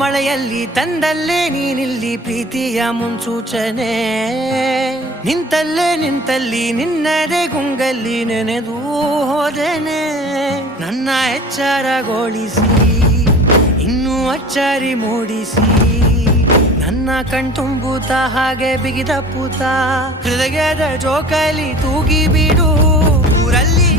ಮಳೆಯಲ್ಲಿ ತಂದಲ್ಲೇ ನೀನಿಲ್ಲಿ ಪ್ರೀತಿಯ ಮುನ್ಸೂಚನೆ, ನಿಂತಲ್ಲಿ ನಿನ್ನದೇ ಗುಂಗಲ್ಲಿ ನೆನೆದು ಹೋದೆನೆ. ನನ್ನ ಎಚ್ಚರಗೊಳಿಸಿ ಇನ್ನೂ ಅಚ್ಚರಿ ಮೂಡಿಸಿ, ನನ್ನ ಕಣ್ತುಂಬುತ್ತ ಹಾಗೆ ಬಿಗಿದ ಪೂತ ಹೃದಯದ ಜೋಕಾಲಿ ತೂಗಿ ಬಿಡು. ಊರಲ್ಲಿ